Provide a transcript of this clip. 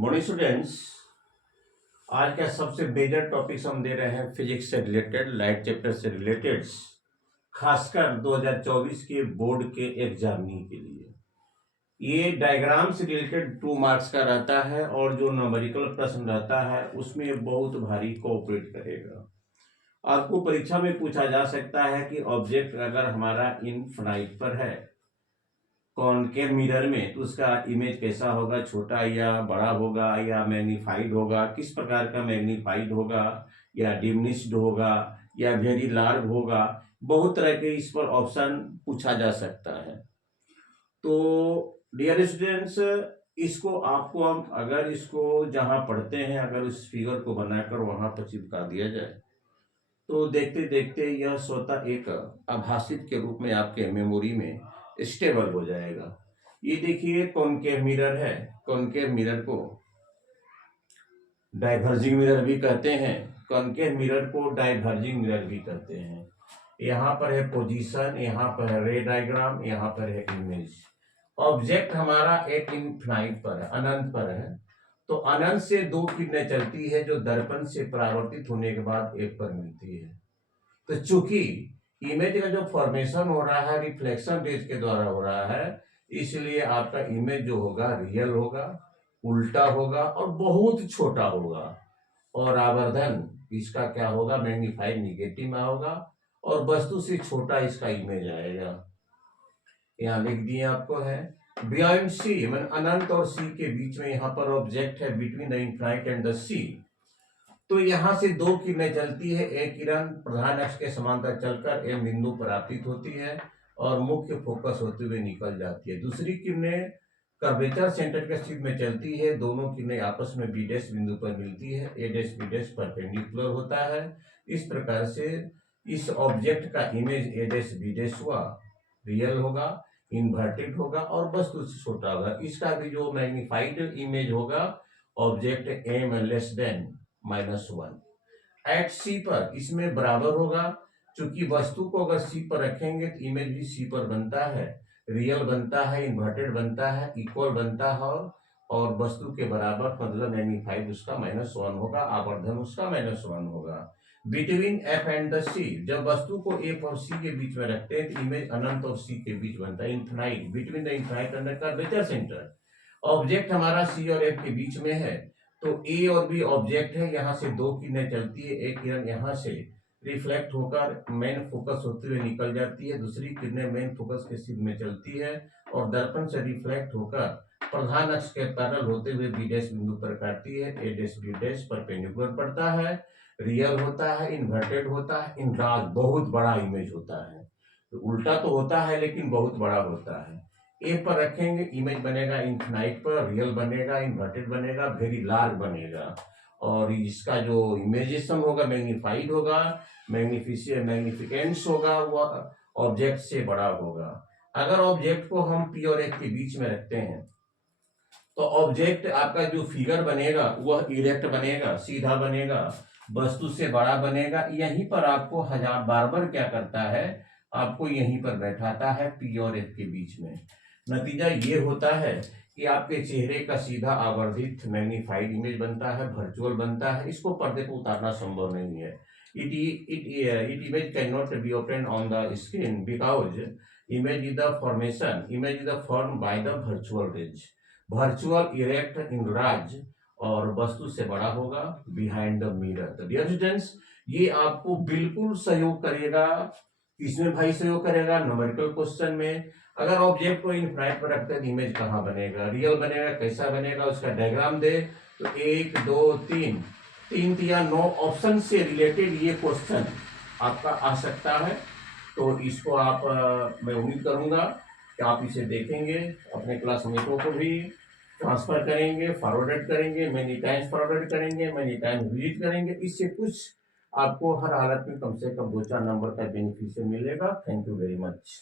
Morning students, आज का सबसे मेजर टॉपिक्स हम दे रहे हैं फिजिक्स से रिलेटेड, लाइट चैप्टर से रिलेटेड, खासकर 2024 के बोर्ड के एग्जामिनी के लिए। ये डायग्राम से रिलेटेड 2 मार्क्स का रहता है और जो न्यूमेरिकल प्रश्न रहता है उसमें बहुत भारी कोऑपरेट करेगा। आपको परीक्षा में पूछा जा सकता है कि ऑब्जेक्ट अगर हमारा इनफिनाइट पर है कॉनकेव मिरर में, तो उसका इमेज कैसा होगा, छोटा या बड़ा होगा या मैग्नीफाइड होगा, किस प्रकार का मैग्नीफाइड होगा या डिमिनिश्ड होगा या वेरी लार्ज होगा। बहुत तरह के इस पर ऑप्शन पूछा जा सकता है। तो डियर स्टूडेंट्स, इसको आपको हम अगर इसको जहां पढ़ते हैं अगर उस फिगर को बनाकर वहां पर चिपका दिया जाए तो देखते देखते यह स्वतः एक आभासित के रूप में आपके मेमोरी में स्टेबल हो जाएगा। ये देखिए कॉनकेव मिरर है। कॉनकेव मिरर को डाइवर्जिंग मिरर भी कहते हैं, कॉनकेव मिरर को डाइवर्जिंग मिरर भी कहते हैं। यहाँ पर है पोजीशन, यहाँ पर है रे डायग्राम, यहाँ पर है इमेज। ऑब्जेक्ट हमारा एक इनफिनाइट पर है, अनंत पर है। तो अनंत से 2 किरणें चलती है जो दर्पण से परावर्तित होने के बाद एक पर मिलती है। तो चूंकि इमेज का जो फॉर्मेशन हो रहा है रिफ्लेक्शन रेज के द्वारा हो रहा है, इसलिए आपका इमेज जो होगा रियल होगा, उल्टा होगा और बहुत छोटा होगा। और आवर्धन इसका क्या होगा, मैग्नीफाइड निगेटिव में होगा और वस्तु से छोटा इसका इमेज आएगा। यहाँ लिख दिए आपको है बियॉन्ड सी, मतलब अनंत और सी के बीच में यहाँ पर ऑब्जेक्ट है between the infinite and the C. तो यहां से 2 किरणें चलती है। एक किरण प्रधान अक्ष के समांतर चलकर एम बिंदु पर आपतित होती है और मुख्य फोकस होते हुए निकल जाती है। दूसरी किरणें कर्वेचर सेंटर के स्थिति में चलती है। दोनों किरणें आपस में बी डैश बिंदु पर मिलती है। A dash B dash perpendicular होता है। इस प्रकार से इस ऑब्जेक्ट का image A dash B dash हुआ, रियल होगा, इन्वर्टेड होगा और वस्तु से छोटा होगा। इसका भी जो मैग्नीफाइड इमेज होगा object M less than -1 at C पर इसमें बराबर होगा। चूंकि वस्तु को अगर सी पर रखेंगे तो इमेज भी सी पर बनता है, रियल बनता है, इन्वर्टेड बनता है, इक्वल बनता है और वस्तु के बराबर मतलब मैग्नीफाइड उसका -1 होगा, आवर्धन उसका -1 होगा। बिटवीन एफ एंड द सी, जब वस्तु को एफ और सी के बीच में रखते हैं तो इमेज अनंत और सी के बीच बनता है, infinite, between the infinite and the curvature centre. Object हमारा सी और एफ के बीच में है तो ए और बी ऑब्जेक्ट है। यहाँ से 2 किरणें चलती है। एक किरण यहाँ से रिफ्लेक्ट होकर मेन फोकस होते हुए निकल जाती है, दूसरी किरणें मेन फोकस के स्थिति में चलती है और दर्पण से रिफ्लेक्ट होकर प्रधान अक्ष के पैरेलल होते हुए बी डैश बिंदु पर काटती है। A dash B dash perpendicular पड़ता है, रियल होता है, इन्वर्टेड होता है, इनलार्ज बहुत बड़ा इमेज होता है। तो उल्टा तो होता है लेकिन बहुत बड़ा होता है। ए पर रखेंगे इमेज बनेगा इनफिनाइट पर, रियल बनेगा, इन्वर्टेड बनेगा, वेरी लार्ज बनेगा और इसका जो इमेजेशन होगा मैग्नीफाइड होगा, मैग्निफिकेंस होगा, वह ऑब्जेक्ट से बड़ा होगा। अगर ऑब्जेक्ट को हम पी और एफ के बीच में रखते हैं तो ऑब्जेक्ट आपका जो फिगर बनेगा वह इरेक्ट बनेगा, सीधा बनेगा, वस्तु से बड़ा बनेगा। यहीं पर आपको बार बार क्या करता है, आपको यहीं पर बैठाता है पी और एफ के बीच में। नतीजा ये होता है कि आपके चेहरे का सीधा आवर्धित मैग्नीफाइड इमेज बनता है, वर्चुअल बनता है। इसको पर्दे को उतारना संभव नहीं है। It image can not be open on the screen because image is the formation, image is the form by the virtual rays, virtual erect in राज और वस्तु से बड़ा होगा बिहाइंड द मिरर। तो डियर स्टूडेंट्स, ये आपको बिल्कुल सहयोग करेगा। किसमें भाई सहयोग करेगा, न्यूमेरिकल क्वेश्चन में। अगर ऑब्जेक्ट को इनफिनाइट पर रखते हैं इमेज कहाँ बनेगा, रियल बनेगा, कैसा बनेगा, उसका डायग्राम दे तो 1 2 3 3 या 9 ऑप्शन से रिलेटेड ये क्वेश्चन आपका आ सकता है। तो इसको आप मैं उम्मीद करूंगा कि आप इसे देखेंगे, अपने क्लासमेटों को भी ट्रांसफर करेंगे, फॉरवर्डेड करेंगे, मैनी टाइम्स फॉरवर्ड करेंगे, मैनी टाइम्स विजिट करेंगे। इससे कुछ आपको हर हालत में कम से कम 2-4 नंबर का बेनिफिशियल मिलेगा। Thank you very much.